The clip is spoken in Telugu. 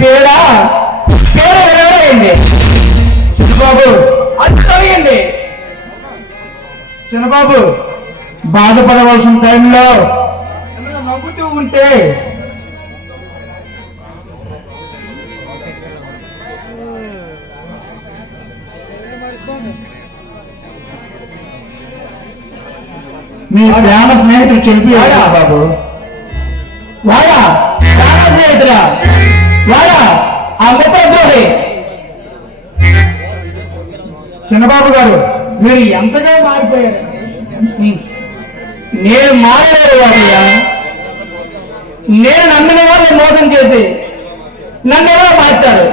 పేడా పేడ వినవడేయండి చిన్నబాబు, అర్థమయ్యండి. చిన్నబాబు, బాధపడవలసిన టైంలో నవ్వుతూ ఉంటే మీ ప్రేమ స్నేహితుడు చెప్పి బాబు, వాడా ప్రేమ స్నేహితుడా, వాడా ఆ ముప్పద్రోహి. చిన్నబాబు గారు, మీరు ఎంతగా మారిపోయారు. నేను మారలేదు వాడయ్యా, నేను నమ్మిన వాళ్ళని మోసం చేసి నన్ను ఎలా మార్చారు.